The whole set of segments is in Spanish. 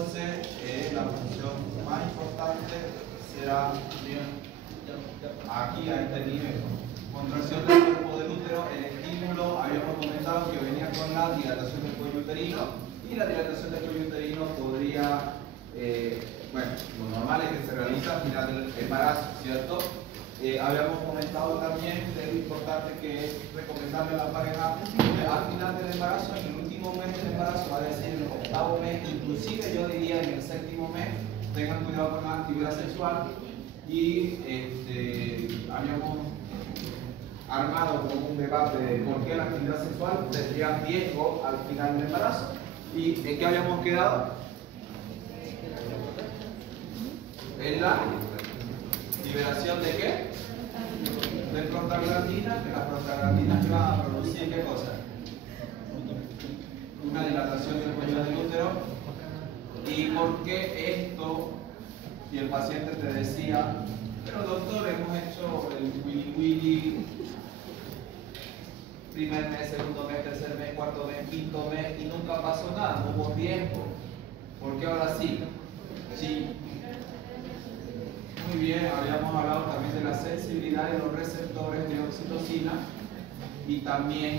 entonces la función más importante será aquí a este nivel. Contracción del cuerpo del útero, el estímulo, habíamos comentado que venía con la dilatación del cuello uterino, y la dilatación del cuello uterino podría, bueno, lo normal es que se realiza al final del embarazo, ¿cierto? Habíamos comentado también de lo importante que es recomendarle a la pareja al final del embarazo, en el último mes del embarazo, va a decir en el octavo mes, inclusive yo diría en el séptimo mes, tengan cuidado con la actividad sexual. Y habíamos armado como un debate de por qué la actividad sexual tendría riesgo al final del embarazo. ¿Y en qué habíamos quedado? En la liberación de qué? De prostaglandinas, que las prostaglandinas que van a producir ¿qué cosa? Una dilatación del cuello del útero. ¿Y por qué esto? Y el paciente te decía, pero doctor, hemos hecho el willy primer mes, segundo mes, tercer mes, cuarto mes, quinto mes y nunca pasó nada, no hubo tiempo. ¿Por qué ahora sí? Sí. Muy bien, habíamos hablado también de la sensibilidad de los receptores de oxitocina y también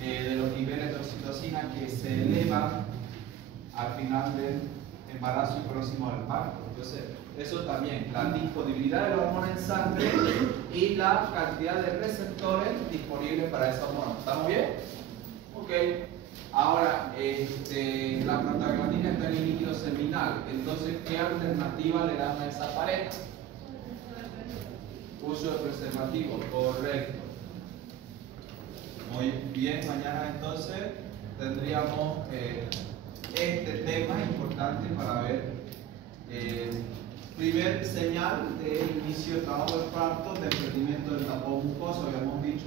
de los niveles de oxitocina que se elevan al final del embarazo y próximo al parto. Entonces, eso también, la disponibilidad de la hormona en sangre y la cantidad de receptores disponibles para esa hormona. ¿Estamos bien? Ok. Ahora, la prostaglandina está en el líquido seminal. Entonces, ¿qué alternativa le dan a esa pareja? Uso de preservativo, correcto. Muy bien, mañana entonces tendríamos este tema importante para ver. Primer señal de inicio de trabajo del parto, desprendimiento del tapón mucoso, habíamos dicho,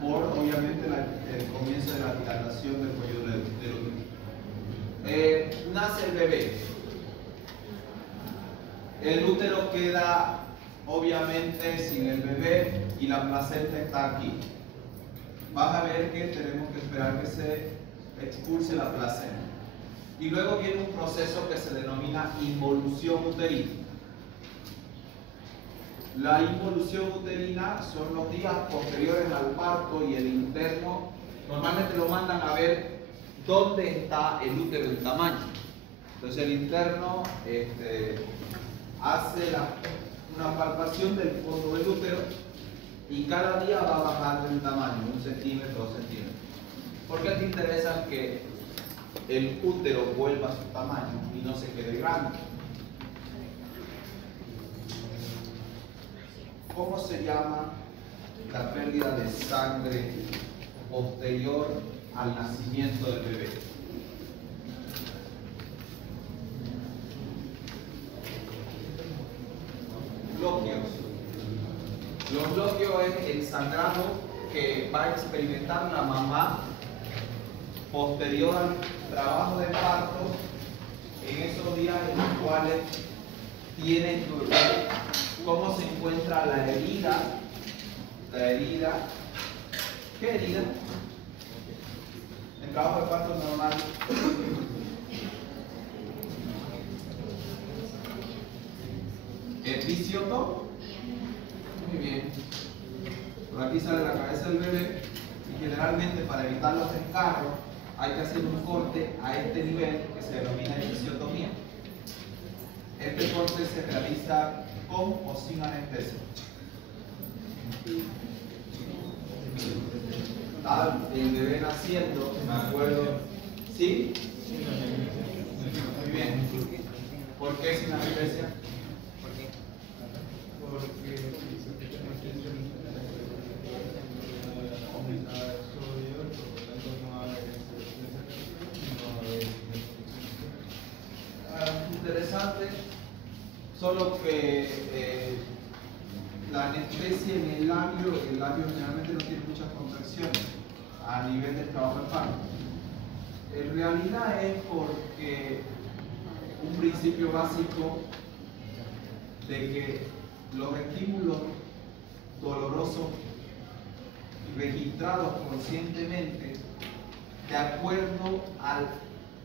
por obviamente el comienzo de la dilatación del cuello del útero. Nace el bebé, el útero queda obviamente sin el bebé y la placenta está aquí. Vas a ver que tenemos que esperar que se expulse la placenta. Y luego viene un proceso que se denomina involución uterina. La involución uterina son los días posteriores al parto y el interno normalmente lo mandan a ver dónde está el útero en tamaño. Entonces el interno hace una palpación del fondo del útero y cada día va bajando en tamaño, 1 centímetro, 2 centímetros. ¿Por qué te interesa que el útero vuelva a su tamaño y no se quede grande? ¿Cómo se llama la pérdida de sangre posterior al nacimiento del bebé? Bloqueos. Los bloqueos es el sangrado que va a experimentar la mamá posterior al trabajo de parto en esos días en los cuales tiene que ver cómo se encuentra la herida. ¿Qué herida? El trabajo de parto normal. Episiotomo. Muy bien. Por aquí sale la cabeza del bebé y generalmente para evitar los descarros hay que hacer un corte a este nivel que se denomina episiotomía. Este corte se realiza con o sin anestesia. El bebé naciendo, me acuerdo, ¿sí? Muy bien. ¿Por qué sin anestesia? Porque interesante, solo que la anestesia en el labio generalmente no tiene muchas contracciones a nivel del trabajo del parto. En realidad es porque un principio básico de que los estímulos dolorosos registrados conscientemente de acuerdo al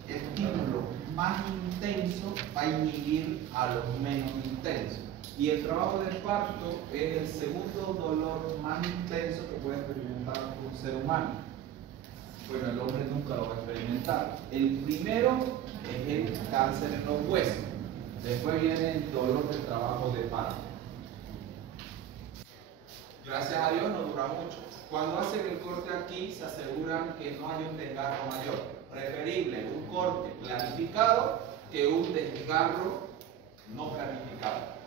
estímulo más intensos va a inhibir a los menos intensos. Y el trabajo de parto es el segundo dolor más intenso que puede experimentar un ser humano. Bueno, el hombre nunca lo va a experimentar. El primero es el cáncer en los huesos. Después viene el dolor del trabajo de parto. Gracias a Dios no dura mucho. Cuando hacen el corte aquí, se aseguran que no haya un desgarro mayor. Preferible un corte planificado que un desgarro no planificado.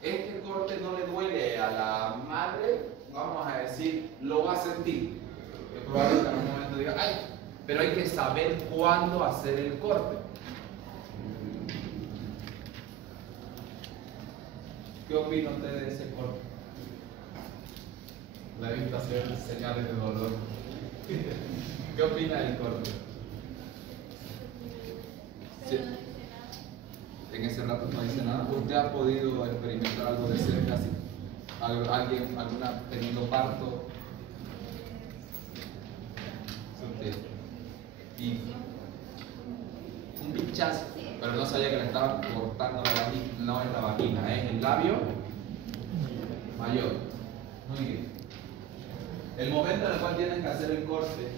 Este corte no le duele a la madre, vamos a decir, lo va a sentir. Es probable que en algún momento diga, ay, pero hay que saber cuándo hacer el corte. ¿Qué opina usted de ese corte? La he visto hacer señales de dolor. ¿Qué opina del corte? Sí. En ese rato no dice nada. ¿Usted ha podido experimentar algo de cerca? ¿Alguien, alguna teniendo parto? ¿Usted? Y un pinchazo, pero no sabía que le estaban cortando la vagina. No es la vagina, es el labio mayor. Muy bien. El momento en el cual tienes que hacer el corte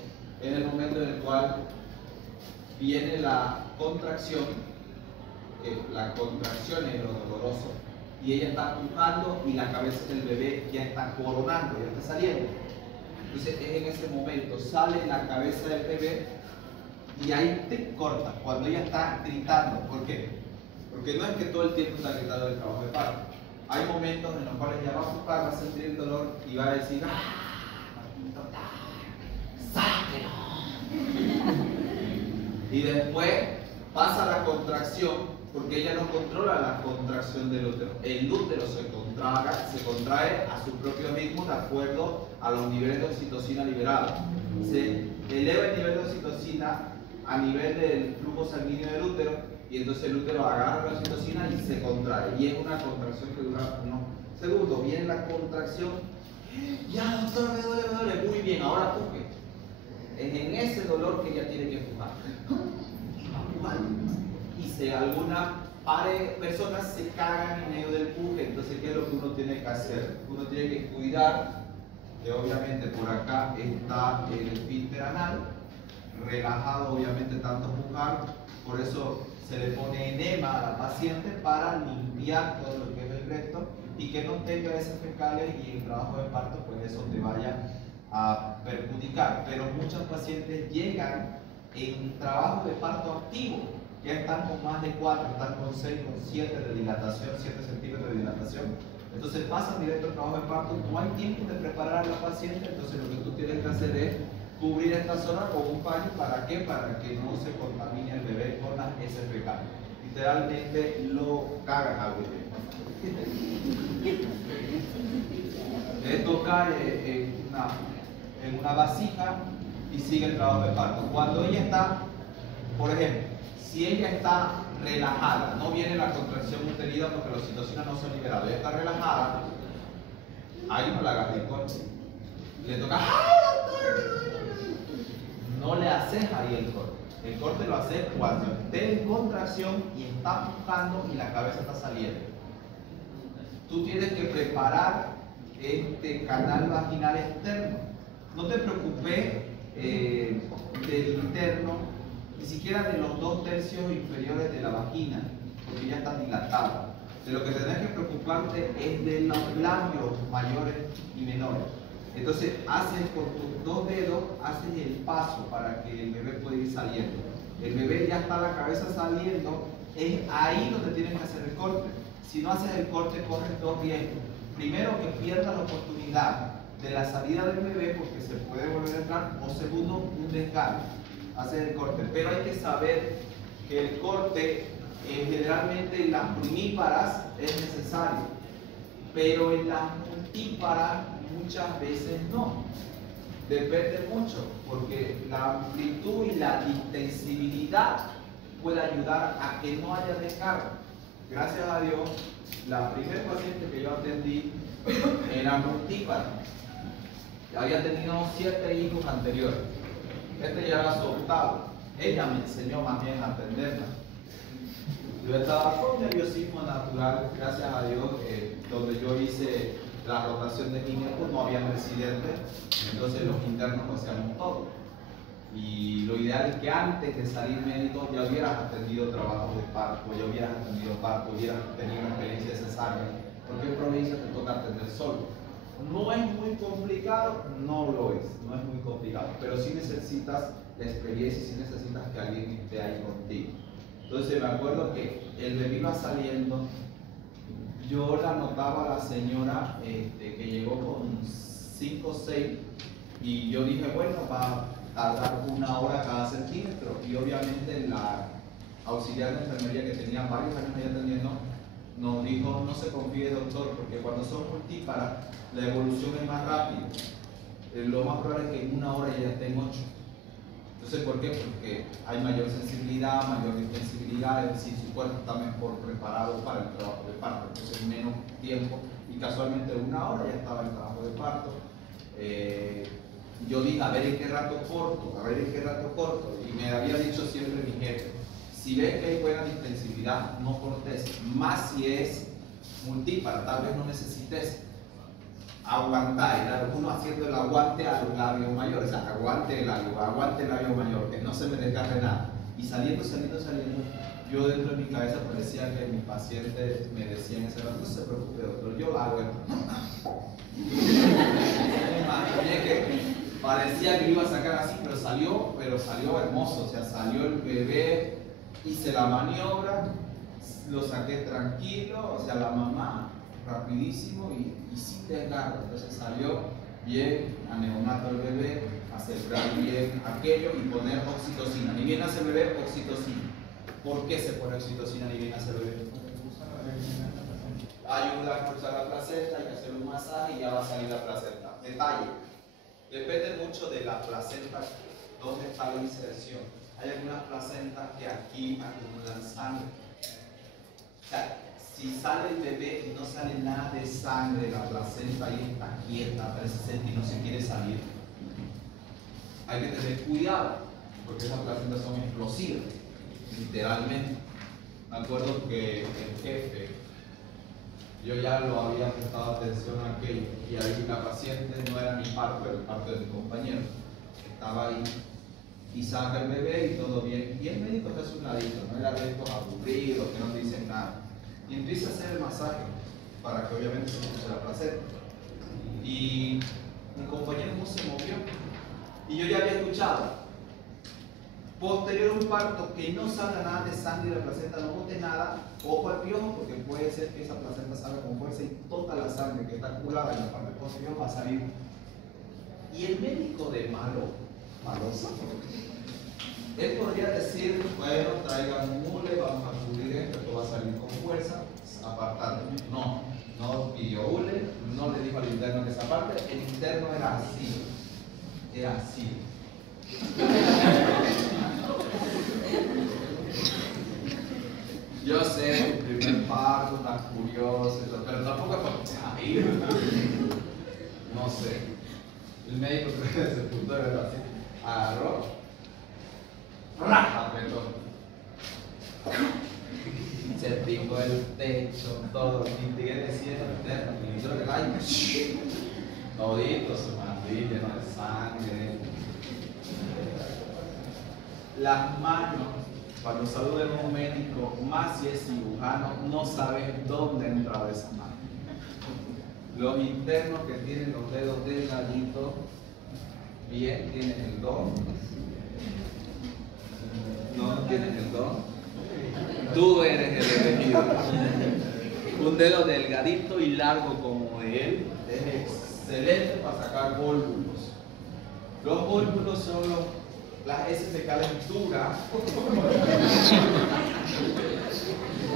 es el momento en el cual viene la contracción. La contracción es lo doloroso y ella está pujando y la cabeza del bebé ya está coronando, ya está saliendo. Entonces es en ese momento, sale la cabeza del bebé y ahí te corta cuando ella está gritando. ¿Por qué? Porque no es que todo el tiempo está gritando del trabajo de parto. Hay momentos en los cuales ella va a pujar, va a sentir el dolor y va a decir ¡sáquelo! Y después pasa la contracción, porque ella no controla la contracción del útero. El útero se contrae a su propio ritmo de acuerdo a los niveles de oxitocina liberados. Se eleva el nivel de oxitocina a nivel del flujo sanguíneo del útero y entonces el útero agarra la oxitocina y se contrae. Y es una contracción que dura unos segundos. Viene la contracción. Ya, doctor, me duele. Muy bien, ahora puje. Es en ese dolor que ella tiene que empujar. Y si algunas personas se cagan en medio del puje, entonces ¿qué es lo que uno tiene que hacer? Uno tiene que cuidar que obviamente por acá está el esfínter anal, relajado obviamente tanto pujar, por eso se le pone enema a la paciente para limpiar todo lo que es el recto y que no tenga esas fecales y el trabajo de parto pues eso te vaya a perjudicar. Pero muchos pacientes llegan en trabajo de parto activo, ya están con más de 4, están con 6, con 7 de dilatación, 7 centímetros de dilatación. Entonces pasan directo al trabajo de parto, no hay tiempo de preparar a la paciente, entonces lo que tú tienes que hacer es cubrir esta zona con un paño. ¿Para qué? Para que no se contamine el bebé con las heces fecales. Literalmente lo cagan al bebé. Esto cae en una vasija y sigue el trabajo de parto. Cuando ella está, por ejemplo, si ella está relajada, no viene la contracción uterina porque la oxitocina no se liberada, ella está relajada, ahí no la agarra el corte. Le toca, ¡ay, doctor! No le haces ahí el corte. El corte lo haces cuando esté en contracción y está buscando y la cabeza está saliendo. Tú tienes que preparar este canal vaginal externo. No te preocupes del interno, ni siquiera de los 2/3 inferiores de la vagina, porque ya está dilatada. De lo que tenés que preocuparte es de los labios mayores y menores. Entonces, haces con tus 2 dedos, haces el paso para que el bebé pueda ir saliendo. El bebé ya está la cabeza saliendo, es ahí donde tienes que hacer el corte. Si no haces el corte, corres 2 riesgos. Primero, que pierdas la oportunidad de la salida del bebé porque se puede volver a entrar, o segundo, un desgarro. Hacer el corte, pero hay que saber que el corte generalmente en las primíparas es necesario, pero en las multíparas muchas veces no. Depende mucho, porque la amplitud y la distensibilidad puede ayudar a que no haya descarga. Gracias a Dios, la primera paciente que yo atendí era multípara. Había tenido 7 hijos anteriores. Este ya era su octavo. Ella me enseñó más bien a atenderla. Yo estaba con nerviosismo natural, gracias a Dios, donde yo hice la rotación de ginecólogos no había residentes, entonces los internos lo hacíamos todo. Y lo ideal es que antes de salir médico ya hubieras atendido trabajo de parto, ya hubieras atendido parto, hubieras tenido experiencia de cesárea, porque en provincia te toca atender solo. No es muy complicado, no lo es, no es muy complicado, pero sí necesitas la experiencia y sí necesitas que alguien esté ahí contigo. Entonces me acuerdo que el bebé iba saliendo, yo la notaba a la señora que llegó con 5 o 6 y yo dije, bueno, va a tardar 1 hora cada centímetro, y obviamente la auxiliar de enfermería que tenía varios años ahí atendiendo nos dijo, no se confíe doctor, porque cuando son multíparas la evolución es más rápida, lo más probable es que en 1 hora ya esté en 8. Entonces, ¿por qué? Porque hay mayor sensibilidad, mayor distensibilidad, es decir, su cuerpo está mejor preparado para el trabajo de parto, entonces menos tiempo, y casualmente en 1 hora ya estaba el trabajo de parto. Yo dije, a ver en qué rato corto, y me había dicho siempre mi jefe, si ves que hay buena distensibilidad, no cortes, más si es multípara, tal vez no necesites aguantar, uno haciendo el aguante a los labios mayores, o sea, aguante el labio mayor, que no se me desgarre nada, y saliendo, yo dentro de mi cabeza parecía que mi paciente me decía en ese rato, no se preocupe doctor, yo lo hago. Que parecía que lo iba a sacar así, pero salió hermoso, o sea, salió el bebé, hice la maniobra, lo saqué tranquilo, o sea, la mamá, rapidísimo y sin desgarro, entonces salió bien, a neonato el bebé, asegurar bien aquello y poner oxitocina. Ni bien nace el bebé, oxitocina. ¿Por qué se pone oxitocina ni bien nace el bebé? Ayuda a expulsar la placenta, hay que hacer un masaje y ya va a salir la placenta. Detalle, depende mucho de la placenta, dónde está la inserción. Hay algunas placentas que aquí acumulan sangre. O sea, si sale el bebé y no sale nada de sangre, la placenta ahí está quieta, parece ser que no se quiere salir. Hay que tener cuidado, porque esas placentas son explosivas, literalmente. Me acuerdo que el jefe, yo ya lo había prestado atención a aquello, y ahí la paciente no era mi parto, era el parto de mi compañero. Estaba ahí y saca el bebé y todo bien. Y el médico está a su ladito, no era de estos aburridos que no te dicen nada. Y empieza a hacer el masaje para que obviamente se expulse la placenta. Y mi compañero no se movió. Y yo ya había escuchado. Posterior a un parto que no salga nada de sangre y la placenta no bote nada, ojo al piojo, porque puede ser que esa placenta salga con fuerza y toda la sangre que está acumulada en la parte posterior va a salir. Y el médico de maloso, él podría decir, bueno, traigan mule, vamos a cubrir esto, esto va a salir con fuerza, apartando. No pidió hule, no le dijo al interno que esa parte, el interno era así. Yo sé, tu primer parto, tan curioso, pero tampoco es para ir. No sé. El médico se puso así, agarró, apretó. Se picó el techo, todo, y sigue diciendo, y yo que hay todito su mandil lleno de sangre. Las manos, cuando saluden a un médico, más si es cirujano, no sabe dónde entra esa mano. Los internos que tienen los dedos delgaditos, bien, tienen el don. No tienen el don. Tú eres el elegido. Un dedo delgadito y largo como él es excelente para sacar vólvulos. Los vólvulos son las heces fecales duras.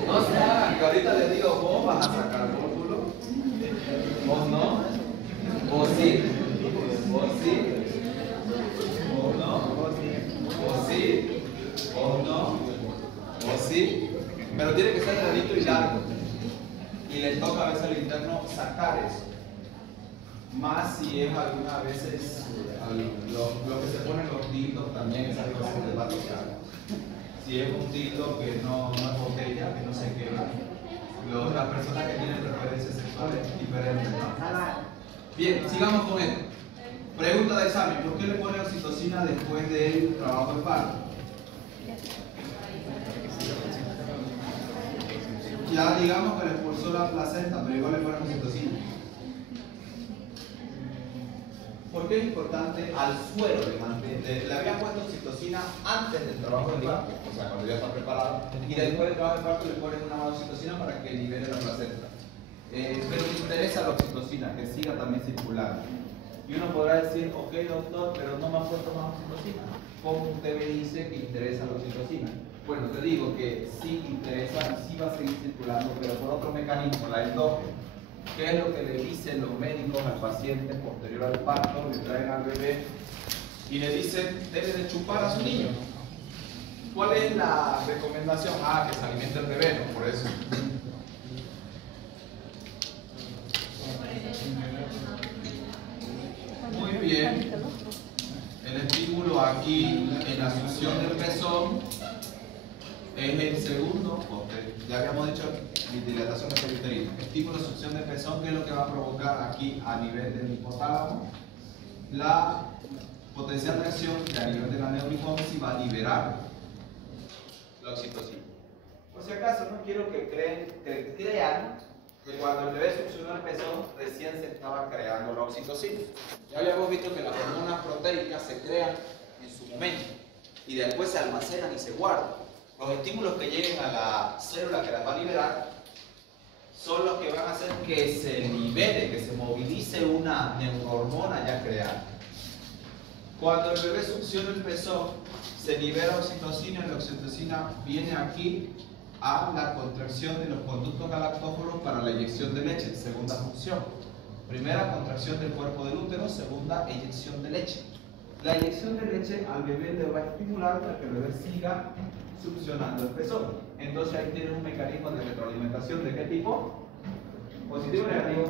No se hagan, que ahorita les digo, vos vas a sacar vólvulos. ¿Vos no? ¿Vos sí? ¿Vos sí? ¿Vos no? ¿Vos sí? ¿Vos no? ¿Vos sí? Pero tiene que ser delgadito y largo. Y le toca a veces al interno sacar eso. Más si es algunas veces lo que se ponen los dildos también, esas cosas les va a tocar. Si es un dildo que no es botella, que no se quema. Las personas que tienen preferencias sexuales diferentes, ¿no? Bien, sigamos con esto. Pregunta de examen: ¿por qué le ponen oxitocina después del trabajo de parto? Ya digamos que le expulsó la placenta, pero igual le ponen oxitocina. ¿Por qué es importante al suero le habían puesto oxitocina antes del trabajo de parto, o sea, cuando ya está preparado, y después del trabajo de parto le ponen una más oxitocina para que libere la placenta? Pero me interesa la oxitocina, que siga también circulando. Y uno podrá decir, ok doctor, pero no me ha puesto más oxitocina. ¿Cómo usted me dice que interesa la oxitocina? Bueno, te digo que sí interesa y sí va a seguir circulando, pero por otro mecanismo, la endógena. ¿Qué es lo que le dicen los médicos al paciente posterior al parto? Le traen al bebé y le dicen, debe de chupar a su niño. ¿Cuál es la recomendación? Que se alimente el bebé, ¿no? Por eso. Muy bien. El estímulo aquí en la succión del pezón es el segundo, porque ya habíamos dicho dilatación del cuello uterino. Estímulo, succión del pezón, que es lo que va a provocar aquí a nivel del hipotálamo la potencial de acción, que a nivel de la neurohipófisis va a liberar la oxitocina. Por si acaso, no quiero que crean que cuando el bebé succionó el pezón recién se estaba creando la oxitocina. Ya habíamos visto que las hormonas proteicas se crean en su momento y después se almacenan y se guardan. Los estímulos que lleguen a la célula que las va a liberar son los que van a hacer que se libere, que se movilice una neurohormona ya creada. Cuando el bebé succiona el pezón, se libera oxitocina y la oxitocina viene aquí a la contracción de los conductos galactóforos para la eyección de leche, segunda función. Primera, contracción del cuerpo del útero; segunda, eyección de leche. La eyección de leche al bebé le va a estimular para que el bebé siga succionando el pezón. Entonces ahí tiene un mecanismo de retroalimentación. ¿De qué tipo? ¿Positivo o negativo?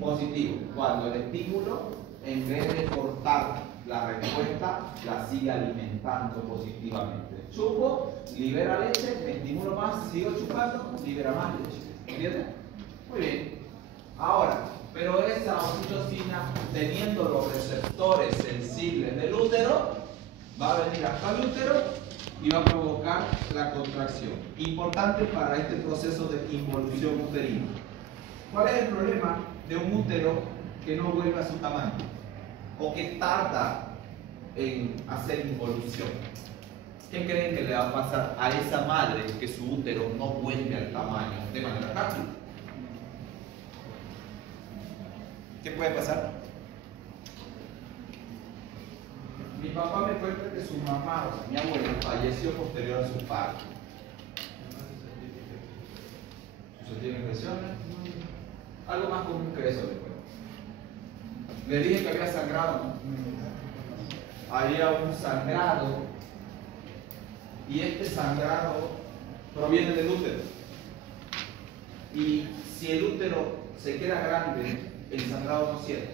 Positivo. Cuando el estímulo, en vez de cortar la respuesta, la sigue alimentando positivamente. Chupo, libera leche, me estimulo más, sigo chupando, libera más leche. ¿Entiendes? Muy bien. Ahora, pero esa oxitocina, teniendo los receptores sensibles del útero, va a venir hasta el útero y va a provocar la contracción. Importante para este proceso de involución uterina. ¿Cuál es el problema de un útero que no vuelve a su tamaño o que tarda en hacer involución? ¿Qué creen que le va a pasar a esa madre que su útero no vuelve al tamaño de manera rápida? ¿Qué puede pasar? Mi papá me cuenta que su mamá, o sea, mi abuela, falleció posterior a su parto. ¿Usted tiene impresiones? Algo más común que eso le cuento. Le dije que había sangrado, ¿no? Había un sangrado, y este sangrado proviene del útero. Y si el útero se queda grande, el sangrado no cierra.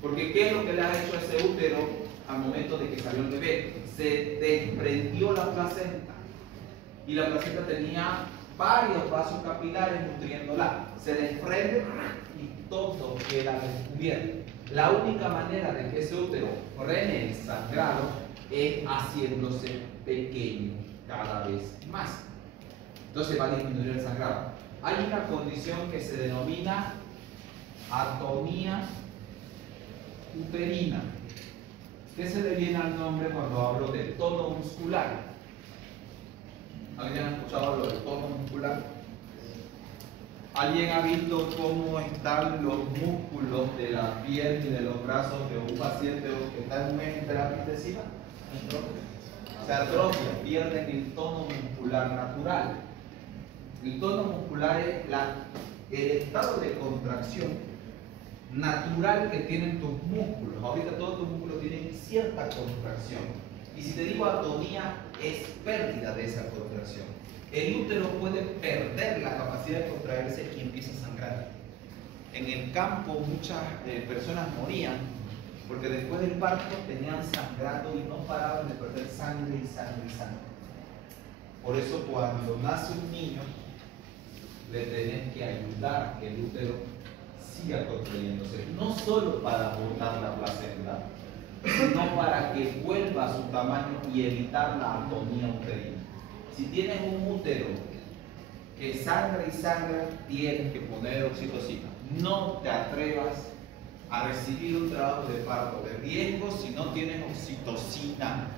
Porque ¿qué es lo que le ha hecho a ese útero al momento de que salió el bebé? Se desprendió la placenta. Y la placenta tenía varios vasos capilares nutriéndola. Se desprende y todo queda descubierto. La única manera de que ese útero frene el sangrado es haciéndose pequeño cada vez más. Entonces va a disminuir el sangrado. Hay una condición que se denomina atonía uterina. ¿Qué se le viene al nombre cuando hablo de tono muscular? ¿Alguien ha escuchado lo del tono muscular? ¿Alguien ha visto cómo están los músculos de la pierna y de los brazos de un paciente que está en un mes en terapia intensiva? Se atrofia, pierden el tono muscular natural. El tono muscular es el estado de contracción natural que tienen tus músculos. Ahorita todos tus músculos tienen cierta contracción. Y si te digo atonía, es pérdida de esa contracción. El útero puede perder la capacidad de contraerse y empieza a sangrar. En el campo muchas personas morían Porque después del parto tenían sangrado y no paraban de perder sangre y sangre y sangre. Por eso cuando nace un niño, le tenés que ayudar a que el útero siga construyéndose, no solo para botar la placenta, sino para que vuelva a su tamaño y evitar la atonía uterina. Si tienes un útero que sangra y sangra, tienes que poner oxitocina. No te atrevas a recibir un trabajo de parto de riesgo si no tienes oxitocina.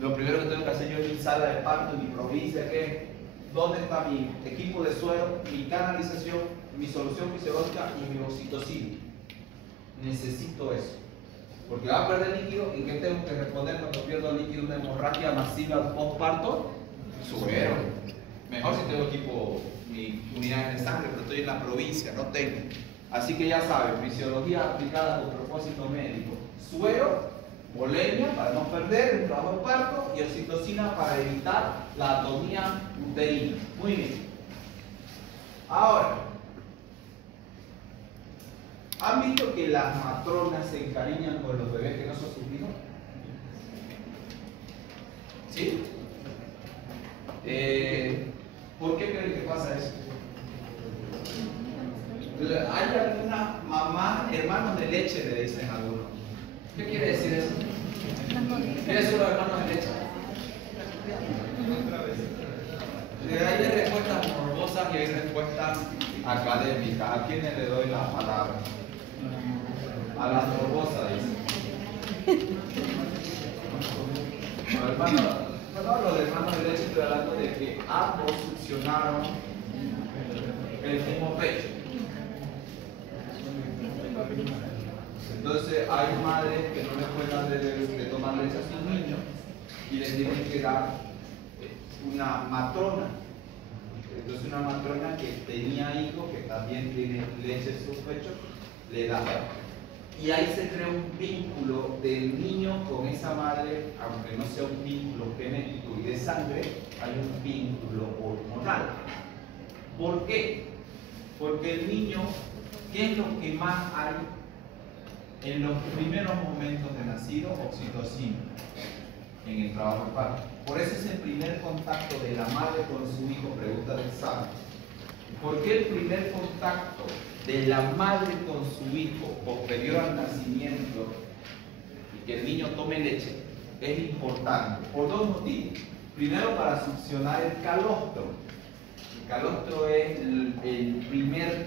Lo primero que tengo que hacer yo en mi sala de parto, en mi provincia, que ¿dónde está mi equipo de suero, mi canalización, mi solución fisiológica y mi oxitocina? Necesito eso. Porque va a perder líquido. ¿Y qué tengo que responder cuando pierdo líquido, una hemorragia masiva postparto? Suero. Mejor si tengo equipo, mi unidad de sangre, pero estoy en la provincia, no tengo. Así que ya saben, fisiología aplicada con propósito médico. Suero, bolemia para no perder el trabajo de parto y oxitocina para evitar la atonía uterina. Muy bien. Ahora, ¿han visto que las matronas se encariñan con los bebés que no son sus hijos? ¿Sí? ¿Por qué creen que pasa eso? Hay algunas mamás, hermanos de leche, le dicen a algunos. ¿Qué quiere decir eso? ¿Qué son los hermanos de leche? Hay respuestas morbosas y hay respuestas académicas. ¿A quiénes le doy la palabra? A las morbosas, dice. No hablo de hermanos de leche, estoy hablando de que ambos succionaron el mismo pecho. Entonces hay madres que no les pueden dar de tomar leche a sus niños y les tienen que dar una matrona. Entonces una matrona que tenía hijos, que también tiene leche en sus pechos, le da. Y ahí se crea un vínculo del niño con esa madre, aunque no sea un vínculo genético y de sangre, hay un vínculo hormonal. ¿Por qué? Porque el niño, ¿qué es lo que más hay en los primeros momentos de nacido? Oxitocina en el trabajo de parto. Por eso es el primer contacto de la madre con su hijo, pregunta del examen. ¿Por qué el primer contacto de la madre con su hijo posterior al nacimiento y que el niño tome leche es importante? Por dos motivos. Primero, para succionar el calostro. El calostro es el primer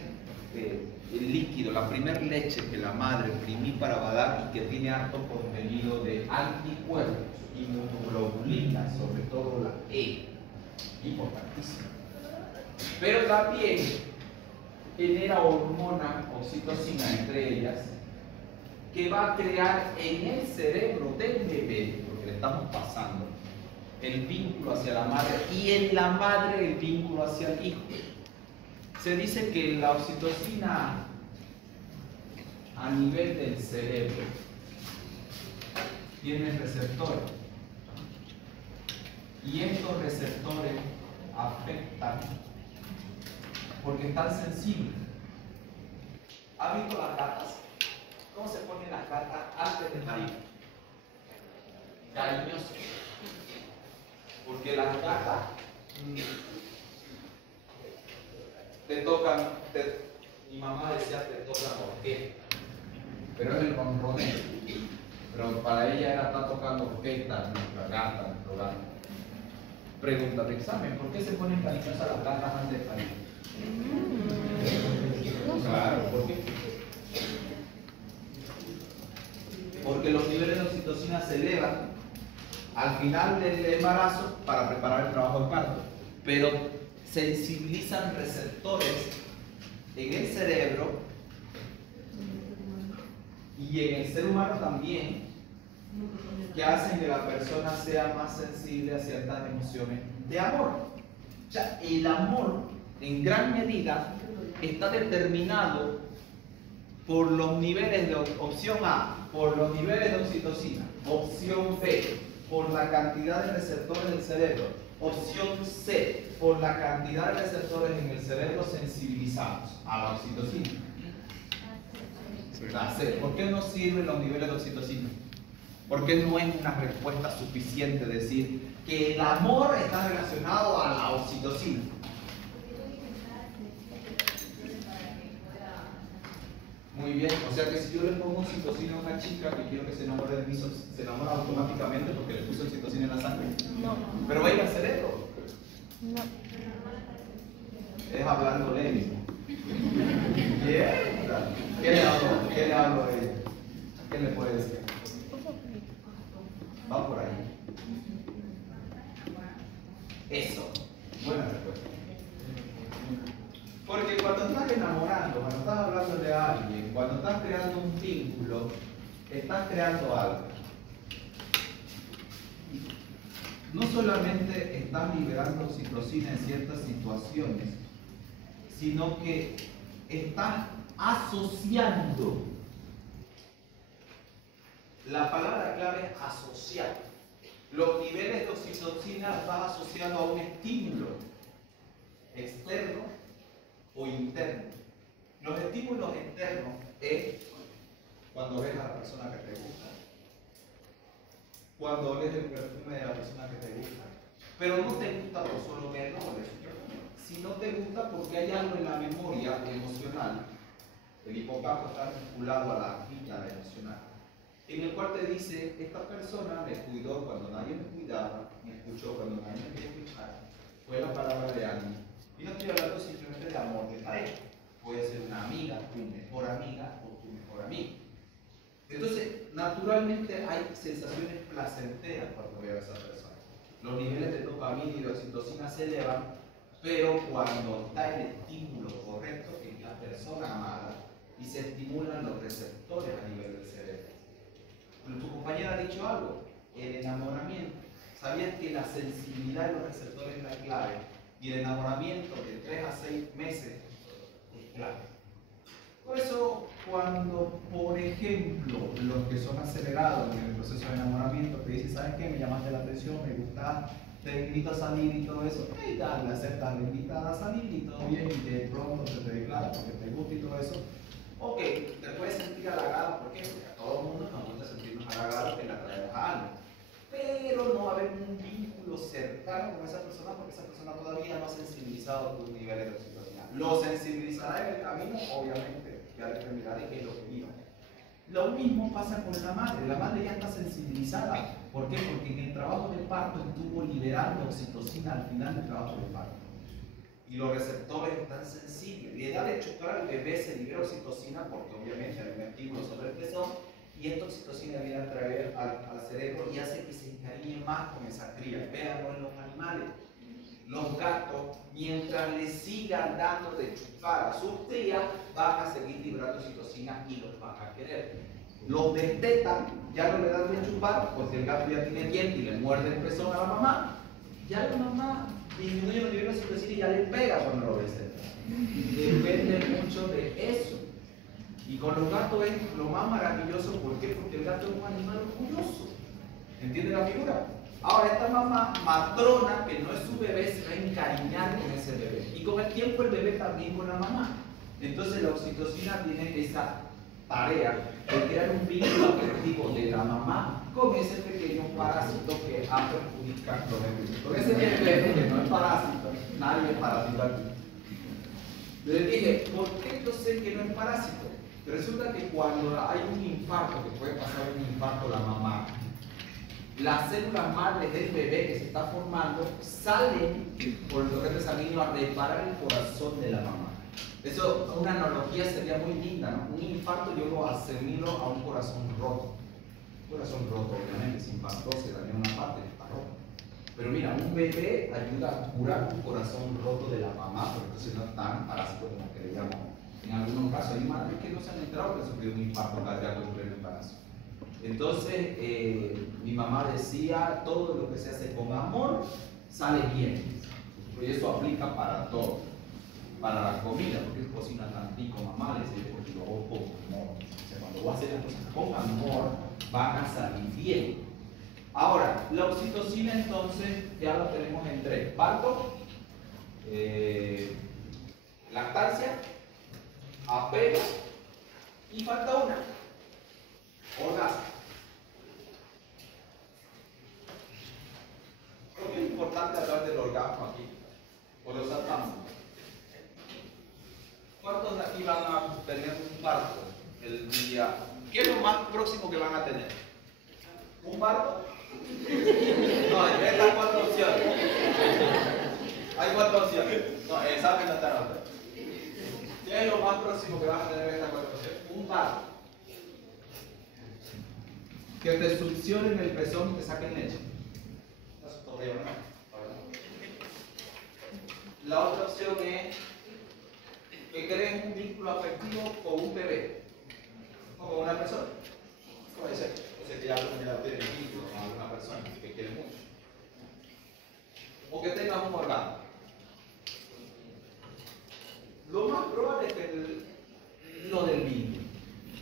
el líquido, la primera leche que la madre imprimí para dar y que tiene alto contenido de anticuerpos, inmunoglobulinas, sobre todo la E, importantísima. Pero también genera hormona, oxitocina entre ellas, que va a crear en el cerebro del bebé, porque le estamos pasando, el vínculo hacia la madre y en la madre el vínculo hacia el hijo. Se dice que la oxitocina a nivel del cerebro tiene receptores y estos receptores afectan porque están sensibles. ¿Has visto las gatas? ¿Cómo se ponen las gatas antes de parir? Cariñosas. Porque las gatas te tocan, mi mamá decía te tocan orquesta, pero es el ronroneo. Pero para ella era estar tocando orquesta, nuestra gata, nuestro gato. Pregunta de examen, ¿por qué se ponen cariñosas las gatas antes de parir? Claro, ¿por qué? Porque los niveles de oxitocina se elevan al final del embarazo para preparar el trabajo de parto, pero sensibilizan receptores en el cerebro y en el ser humano también, que hacen que la persona sea más sensible a ciertas emociones de amor. O sea, el amor en gran medida está determinado por los niveles de opción A, por los niveles de oxitocina, opción B, por la cantidad de receptores del cerebro, opción C, por la cantidad de receptores en el cerebro sensibilizados a la oxitocina. Placer. ¿Por qué no sirven los niveles de oxitocina? ¿Por qué no es una respuesta suficiente decir que el amor está relacionado a la oxitocina? Muy bien, o sea que si yo le pongo oxitocina a una chica que quiero que se enamore de mí, se enamora automáticamente porque le puse oxitocina en la sangre. No. Pero va a ir al cerebro. No. Es hablando lento. Bien. ¿Qué le hablo? ¿Qué le hablo a ella? ¿Qué le puede decir? Va por ahí. Eso. Buena respuesta. Porque cuando estás enamorando, cuando estás hablando de alguien, cuando estás creando un vínculo, estás creando algo. No solamente estás liberando oxitocina en ciertas situaciones, sino que estás asociando. La palabra clave es asociar. Los niveles de oxitocina vas asociando a un estímulo externo o interno. Los estímulos externos es cuando ves a la persona que te gusta, cuando ves el perfume de la persona que te gusta, pero no te gusta por solo verlo o ver su perfume, sino te gusta porque hay algo en la memoria emocional. El hipocampo está vinculado a la amígdala emocional, en el cual te dice: esta persona me cuidó cuando nadie me cuidaba, me escuchó cuando nadie me quería escuchar, fue la palabra de alguien. Y no estoy hablando simplemente de amor de pareja, puede ser una amiga, tu mejor amiga o tu mejor amigo. Entonces, naturalmente hay sensaciones placenteras cuando veo a esa persona. Los niveles de dopamina y de oxitocina se elevan, pero cuando está el estímulo correcto, que es la persona amada, y se estimulan los receptores a nivel del cerebro. Pero tu compañera ha dicho algo: el enamoramiento. ¿Sabías que la sensibilidad de los receptores es la clave? Y el enamoramiento de 3 a 6 meses es clave. Por eso, cuando, por ejemplo, los que son acelerados en el proceso de enamoramiento te dicen: ¿sabes qué? Me llamaste la atención, me gusta, te invito a salir y todo eso. Y dale, aceptas la invitada a salir y todo bien, y de pronto se te declara porque te gusta y todo eso. Ok, te puedes sentir halagado. ¿Por qué? Porque a todo el mundo nos gusta sentirnos halagados que le atraemos a algo. Pero no va a haber un vínculo cercano con esa persona porque esa persona todavía no ha sensibilizado tus niveles de oxitocina. Lo sensibilizará en el camino, obviamente, ya dependerá de qué es lo que viva. Lo mismo pasa con la madre. La madre ya está sensibilizada. ¿Por qué? Porque en el trabajo de parto estuvo liberando oxitocina al final del trabajo de parto. Y los receptores están sensibles. La edad de chocar al bebé se libera oxitocina porque obviamente hay un estímulo sobre el pezón, y esta oxitocina viene a traer al cerebro y hace que se encariñe más con esa cría. Véanlo en los animales. Los gatos, mientras les sigan dando de chupar a sus crías, van a seguir liberando oxitocina y los van a querer. Los destetan, ya no le dan de chupar porque el gato ya tiene diente y le muerde el pezón a la mamá. Ya la mamá disminuye los niveles de oxitocina y ya le pega cuando lo desteta. Depende mucho de eso. Y con los gatos es lo más maravilloso. ¿Por qué? Porque el gato es un animal orgulloso. ¿Entiende la figura? Ahora, esta mamá matrona, que no es su bebé, se va a encariñar con ese bebé. Y con el tiempo el bebé también con la mamá. Entonces la oxitocina tiene esa tarea de crear un vínculo afectivo de la mamá con ese pequeño parásito que ha perjudicado los bebés. Con ese bebé que no es parásito, nadie es parásito aquí. Les dije: ¿por qué yo sé que no es parásito? Resulta que cuando hay un infarto, que puede pasar un infarto a la mamá, las células madres del bebé que se está formando salen por el torrente sanguíneo a reparar el corazón de la mamá. Eso, una analogía sería muy linda, ¿no? Un infarto yo lo asimilo a un corazón roto. Un corazón roto, obviamente, se infartó, se dañó una parte, está roto. Pero mira, un bebé ayuda a curar un corazón roto de la mamá, porque entonces no es tan parásito como creíamos. En algunos casos hay madres que no se han enterado que han sufrido un infarto cardíaco en pleno embarazo. Entonces, mi mamá decía: todo lo que se hace con amor sale bien. Y eso aplica para todo. Para la comida, porque cocina tan rico, mamá, le dice: porque lo hago con amor. O sea, cuando voy a hacer las cosas con amor, van a salir bien. Ahora, la oxitocina entonces ya la tenemos en 3: parto, lactancia, apego Y falta una. Orgasmo. ¿Por qué es importante hablar del orgasmo aquí? O lo saltamos. ¿Cuántos de aquí van a tener un parto el día? ¿Qué es lo más próximo que van a tener? ¿Un parto? No, estas 4 opciones. Hay 4 opciones. No, el examen no está en orden. ¿Qué es lo más próximo que vas a tener en estas 4 opciones? Un parto. Que te succionen el pezón y te saquen leche. Eso todavía no. La otra opción es que crees un vínculo afectivo con un bebé o con una persona. Puede ser que ya tiene un vínculo con alguna persona que quiere mucho. O que tengas un orgasmo. Lo más probable es que lo del vínculo.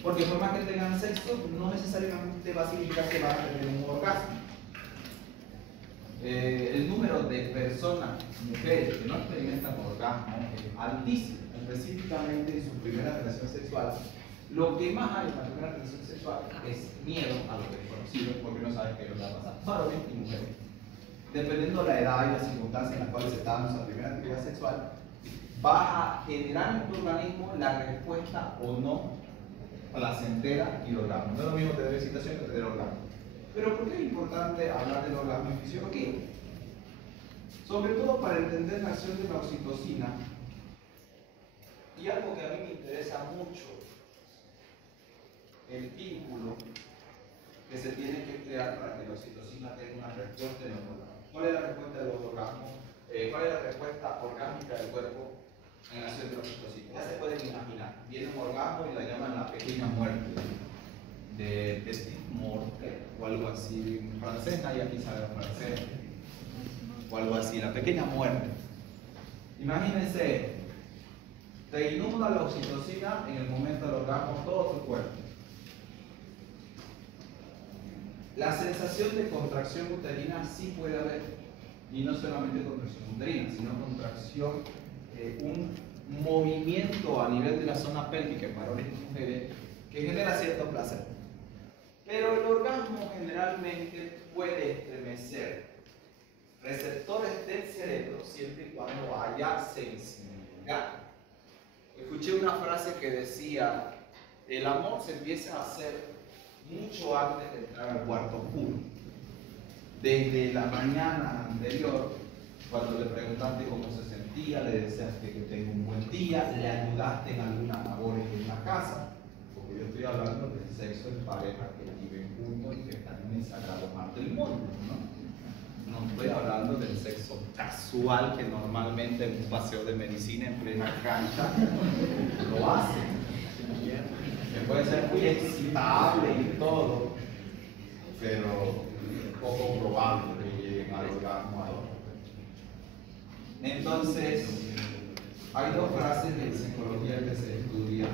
Porque por más que tengan sexo, no necesariamente va a significar que van a tener un orgasmo. El número de personas, mujeres, que no experimentan orgasmo es altísimo, específicamente en su primera relación sexual. Lo que más hay en la primera relación sexual es miedo a lo desconocido, porque no sabes qué es lo que va a pasar, varones y mujeres. Dependiendo de la edad y las circunstancias en las cuales se está dando esa primera actividad sexual, va a generar en tu organismo la respuesta o no placentera y orgasmo. No es lo mismo tener excitación que tener orgasmo. Pero ¿por qué es importante hablar del orgasmo en fisiología? Sobre todo para entender la acción de la oxitocina y algo que a mí me interesa mucho, el vínculo que se tiene que crear para que la oxitocina tenga una respuesta en el orgasmo. ¿Cuál es la respuesta de los orgasmos? ¿Cuál es la respuesta orgánica del cuerpo en la acción de la oxitocina? Ya se pueden imaginar. Viene un orgasmo y la llaman la pequeña muerte de Petit Morte o algo así en francés, nadie aquí sabe francés o algo así, la pequeña muerte. Imagínense, te inunda la oxitocina en el momento del orgasmo todo tu cuerpo. La sensación de contracción uterina sí puede haber, y no solamente contracción uterina, sino contracción, un movimiento a nivel de la zona pélvica en varones y mujeres que genera cierto placer. Pero el orgasmo generalmente puede estremecer receptores del cerebro siempre y cuando haya sensibilidad. Escuché una frase que decía, el amor se empieza a hacer mucho antes de entrar al cuarto oscuro. Desde la mañana anterior, cuando le preguntaste cómo se sentía, le deseaste que tenga un buen día, le ayudaste en algunas labores en la casa, porque yo estoy hablando del sexo en pareja que viven juntos y que están en el sagrado matrimonio, ¿no? No estoy hablando del sexo casual que normalmente en un paseo de medicina en plena cancha lo hacen. Que puede ser muy excitable y todo, pero poco probable que lleguen al orgasmo ahí. Entonces, hay 2 frases en psicología que se estudian: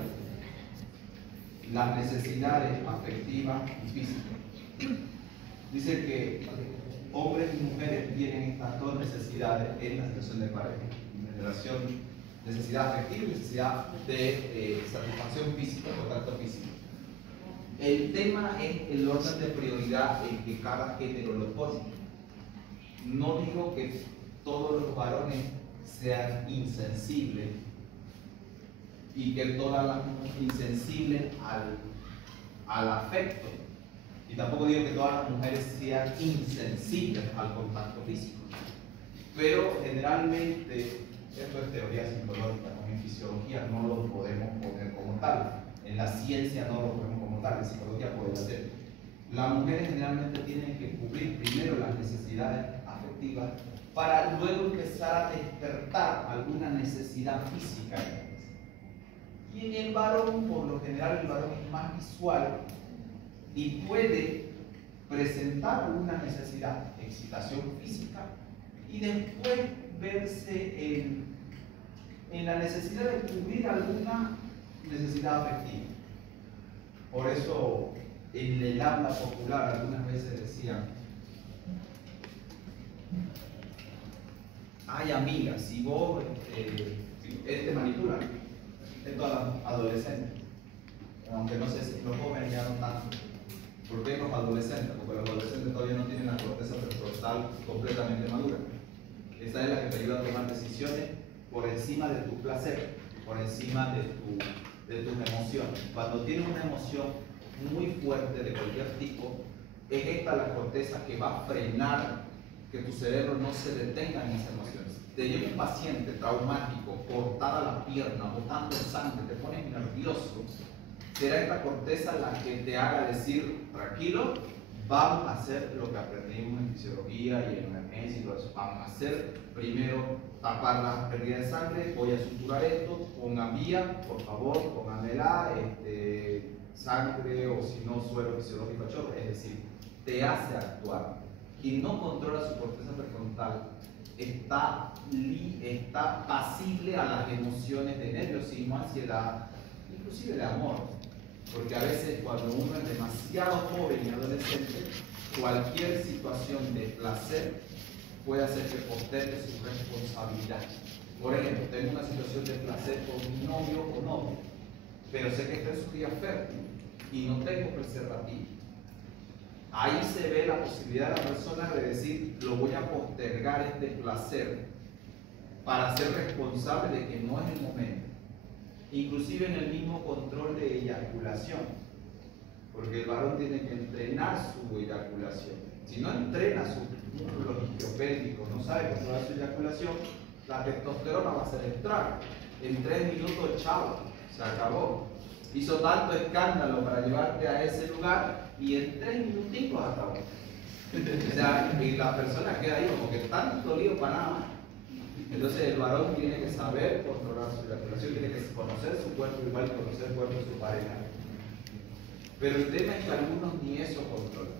las necesidades afectivas y físicas. Dice que hombres y mujeres tienen estas 2 necesidades en la relación de pareja. Necesidad afectiva y necesidad de satisfacción física, contacto físico. El tema es el orden de prioridad en que cada género lo pone. No digo que todos los varones sean insensibles y que todas las mujeres insensibles al afecto. Y tampoco digo que todas las mujeres sean insensibles al contacto físico. Pero generalmente, esto es teoría psicológica, como en fisiología no lo podemos poner como tal. En la ciencia no lo ponemos como tal, en psicología puede ser. Las mujeres generalmente tienen que cubrir primero las necesidades afectivas para luego empezar a despertar alguna necesidad física. Y en el varón, por lo general, el varón es más visual y puede presentar una necesidad de excitación física y después verse en la necesidad de cubrir alguna necesidad afectiva. Por eso en el habla popular algunas veces decían: ay amiga, si vos te manipulan, esto a las adolescentes, aunque no sé si los jóvenes ya no tanto. ¿Por qué los adolescentes? Porque los adolescentes todavía no tienen la corteza prefrontal completamente madura. Esa es la que te ayuda a tomar decisiones por encima de tu placer, por encima de tus emociones. Cuando tienes una emoción muy fuerte de cualquier tipo, es esta la corteza que va a frenar que tu cerebro no se detenga en esas emociones. Te llega un paciente traumático, cortada la pierna, botando sangre, te pones nervioso, será esta corteza la que te haga decir, tranquilo, vamos a hacer lo que aprendimos en fisiología y en emergencia y todo eso. Vamos a hacer primero tapar la pérdida de sangre, voy a suturar esto, pongan vía, por favor, pónganmela, sangre o si no suelo fisiológico a chorro, es decir, te hace actuar. Quien no controla su corteza prefrontal está pasible a las emociones de nerviosismo, ansiedad, inclusive de amor. Porque a veces cuando uno es demasiado joven y adolescente, cualquier situación de placer puede hacer que postergue su responsabilidad. Por ejemplo, tengo una situación de placer con mi novio o novia, pero sé que está en su día fértil y no tengo preservativo. Ahí se ve la posibilidad de la persona de decir, lo voy a postergar este placer para ser responsable de que no es el momento. Inclusive en el mismo control de eyaculación, porque el varón tiene que entrenar su eyaculación. Si no entrena sus músculos isquiopélvicos, no sabe controlar su eyaculación, la testosterona va a ser estrago. En 3 minutos, chao, se acabó. Hizo tanto escándalo para llevarte a ese lugar y en 3 minutitos acabó. O sea, y la persona queda ahí como que tanto lío para nada más. Entonces el varón tiene que saber controlar su eyaculación, tiene que conocer su cuerpo igual que conocer el cuerpo de su pareja. Pero el tema es que algunos ni eso controlan.